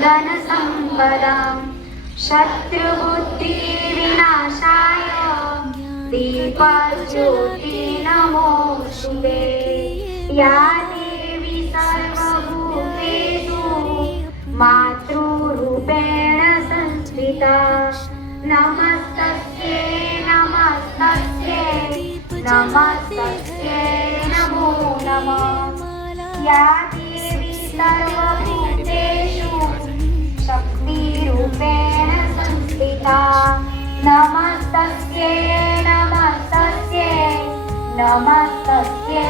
धन संपदां शत्रुबुद्धि विनाशाय दीपज्योति नमोस्तुते। या देवी सर्वभूतेषु मातृरूपेण संस्थिता नमस्तस्यै नमस्तस्यै नमस्तस्यै नमो नमः। या देवी सर्वभूतेषु शक्तिरूपेण संस्थिता नमस्तस्यै नमस्तस्यै नमस्तस्यै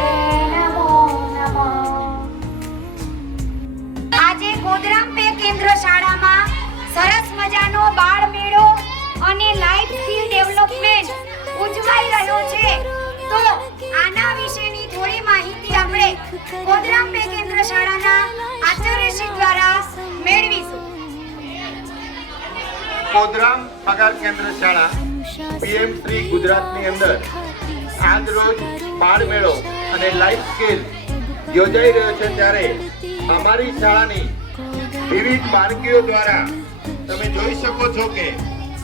नमो नमः। આજે ગોધરામ પે કેન્દ્ર શાળામાં સરસ મજાનો બાળ મેળો અને લાઈફ સ્કિલ ડેવલપમેન્ટ ઉજવાઈ રહ્યો છે, તો આના વિશેની થોડી માહિતી આપણે ગોધરામ પે કેન્દ્ર શાળાના આચાર્યશ્રી દ્વારા મેળવીશું। ગોધરામ પગાર કેન્દ્ર શાળા પીએમ શ્રી ગુજરાતની અંદર આજ રોજ બાળ મેળો અને લાઈફ સ્કિલ યોજાઈ રહ્યો છે, ત્યારે અમારી શાળાની વિવિધ બાળકીઓ દ્વારા તમે જોઈ શકો છો કે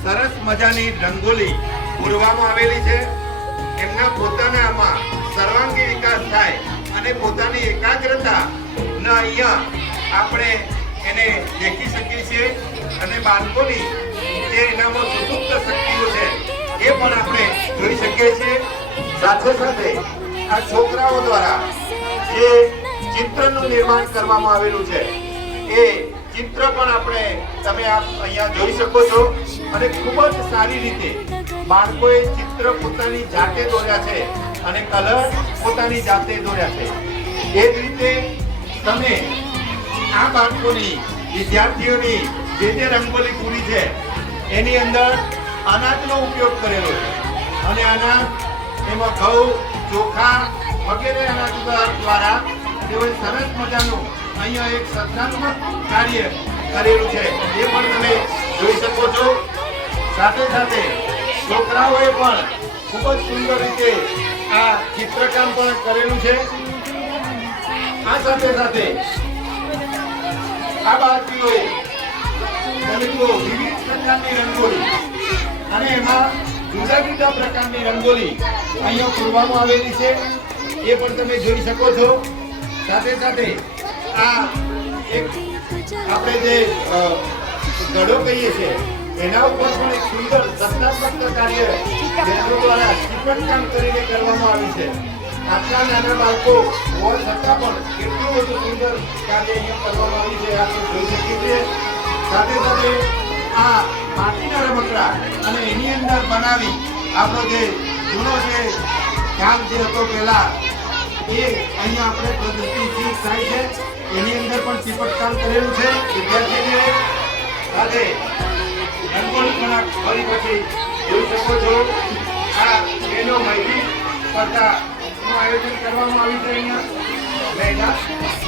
સરસ મજાની રંગોલી પૂરવામાં આવેલી છે। એમના પોતાનામાં સર્વાંગી વિકાસ થાય અને પોતાની એકાગ્રતા ના અહીંયા આપણે એને દેખી શકીએ છીએ અને બાળકોની જે એનામાં સુસુપ્ત શક્તિઓ છે એ પણ આપણે જોઈ શકીએ છીએ। સાથે સાથે આ છોકરાઓ દ્વારા જે ચિત્રનું નિર્માણ કરવામાં આવેલું છે એ ચિત્ર પણ આપણે તમે અહીંયા જોઈ શકો છો અને ખૂબ જ સારી રીતે બાળકોએ ચિત્ર પોતાની જાતે દોર્યા છે અને કલર પોતાની જાતે દોર્યા છે। એ જ રીતે તમે આ બાળકોની વિદ્યાર્થીઓની જે રંગોલી પૂરી છે એની અંદર અનાજનો ઉપયોગ કરેલો છે અને અનાજ એમાં ઘઉં ચોખા વગેરે અનાજ દ્વારા તેઓએ સરસ મજાનું અહીંયા એક સર્જનાત્મક કાર્ય કરેલું છે એ પણ તમે જોઈ શકો છો। સાથે સાથે છોકરાઓએ પણ ખૂબ જ સુંદર રીતે આ ચિત્રકામ પણ કરેલું છે। આ સાથે સાથે આ બાળકીઓએ તમે જુઓ વિવિધ પ્રકારની રંગોળી અને એમાં જુદા જુદા પ્રકારની રંગોળી અહીંયા પૂરવામાં આવેલી છે એ પણ તમે જોઈ શકો છો। સાથે સાથે આ એક આપણે જે ગળો કહીએ છીએ એના ઉપર પણ એક સુંદર સર્જનાત્મક કાર્ય બહેનો દ્વારા ચિત્રકામ કરીને કરવામાં આવ્યું છે। આટલા નાના બાળકો હોવા છતાં પણ કેટલું બધું સુંદર કાર્ય અહીંયા કરવામાં આવ્યું છે આપણે જોઈ શકીએ છીએ। સાથે સાથે આ માટીના રમકડા અને એની અંદર બનાવી આપણો જે જૂનો જે ખ્યાલ જે હતો પહેલા એ અહીંયા આપણે પ્રદર્શિત થાય છે, એની અંદર પણ ચીપટકામ કરેલું છે। વિદ્યાર્થીઓએ સાથે રંગોળી પણ ફરી પછી જોઈ શકો છો। આ બહેનો મહેંદી સ્પર્ધાનું આયોજન કરવામાં આવ્યું છે। અહીંયા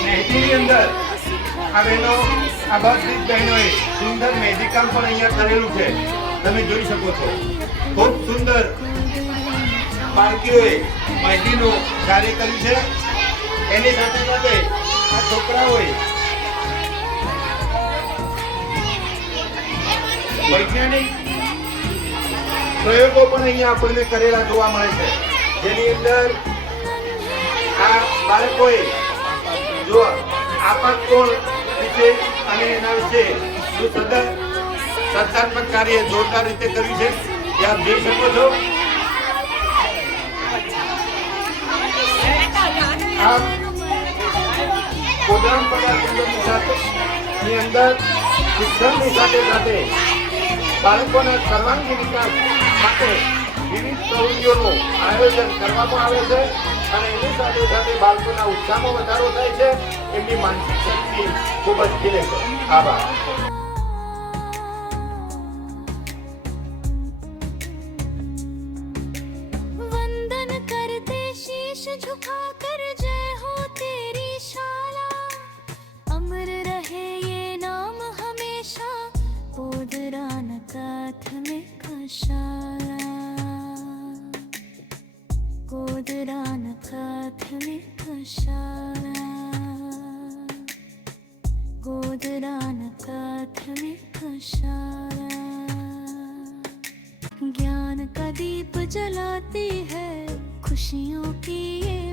મહેંદીની અંદર આ બહેનો આ બધી બહેનોએ સુંદર મહેંદી કામ પણ અહીંયા કરેલું છે, તમે જોઈ શકો છો। ખૂબ સુંદર બાળકીઓએ મહેંદીનું કાર્ય કર્યું છે। એની સાથે સાથે આ છોકરાઓએ વૈજ્ઞાનિક પ્રયોગો પણ અહીંયા આપણને કરેલા જોવા મળે છે, જેની અંદર આ બાળકોએ જો આપાતકોણ વિશે અને એના વિશે સર્જનાત્મક કાર્ય જોરદાર રીતે કર્યું છે એ આપ જોઈ શકો છો। આપ ગોધરામ પગાર કેન્દ્રની સાથે અંદર શિક્ષણની સાથે સાથે બાળકોના સર્વાંગી વિકાસ માટે વિવિધ પ્રવૃત્તિઓનું આયોજન કરવામાં આવે છે અને એની સાથે સાથે બાળકોના ઉત્સાહમાં વધારો થાય છે, એમની માનસિક શક્તિ ખૂબ જ ખીલે છે। આભાર। वंदन करते शीश झुकाकर जय हो तेरी शाला, अमर रहे ये नाम हमेशा गोधराम प्राथमिक शाला, गोधराम प्राथमिक शाला, गोधराम बरसती है खुशियों की ये